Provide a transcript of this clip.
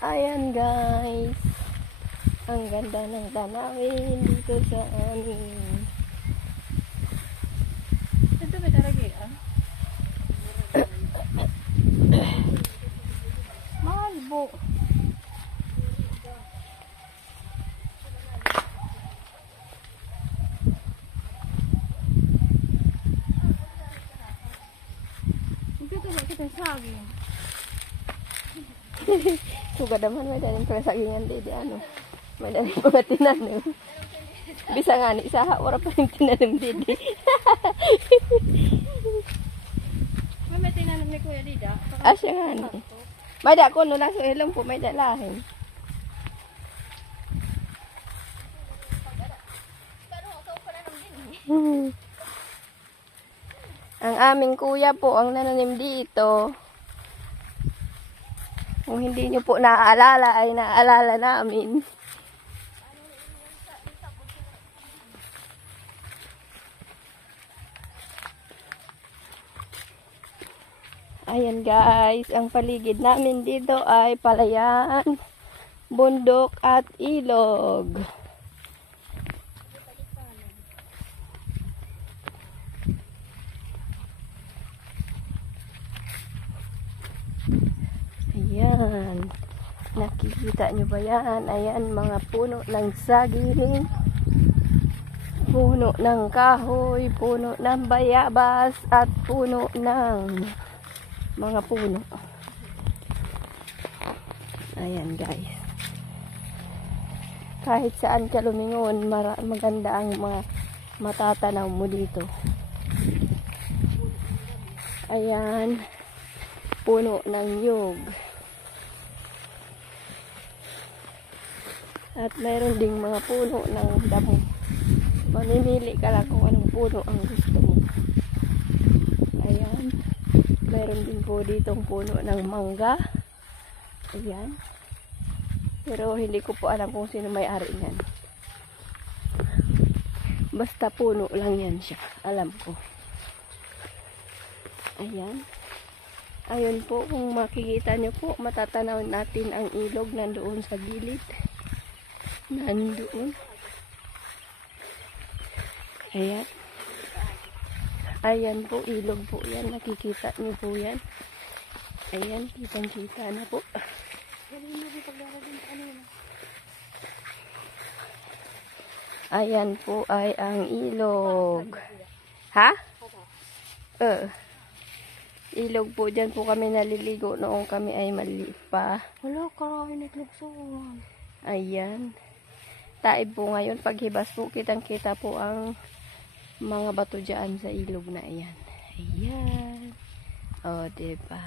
Ayan guys, ang ganda ng tanawin dito sa amin. Ito ba talaga Malbo. Ito ba kita saging? Suga naman may daling pala sagingan di ano. May daling mga tinanim. Bisa nga ni isa wala pa yung tinanim di. May tinanim ni Kuya Dida. Asya nga ni. May da ko no lang so ilong po may dalahin. Ang aming kuya po ang nananim dito. Kung hindi nyo po naaalala ay naaalala namin. Ayan guys, ang paligid namin dito ay palayan, bundok at ilog. Ayan, nakikita nyo ba yan? Ayan, mga puno ng saging, puno ng kahoy, puno ng bayabas, at puno ng mga puno. Ayan guys, kahit saan ka lumingon, maganda ang mga matatanaw mo dito. Ayan, puno ng nyug. At mayroon ding mga puno ng damo. Mamimili ka lang kung anong puno ang gusto mo. Ayan. Mayroon din po ditong puno ng mangga. Ayan. Pero hindi ko po alam kung sino may-ari niyan. Basta puno lang yan siya. Alam ko. Ayan. Ayun po, kung makikita nyo po, matatanaw natin ang ilog nandoon sa gilid. Nandoon. Ayan. Ayan po, ilog po yan. Nakikita nyo po yan. Ayan, kitang-kita na po. Ayan po ay ang ilog. Ha? Ilog po, dyan po kami naliligo noong kami ay maliit pa. Wala, karami naglugsuan. Ayan. Taib po ngayon, paghibas po, kitang-kita po ang mga bato dyan sa ilog na ayan. Ayan. O, diba?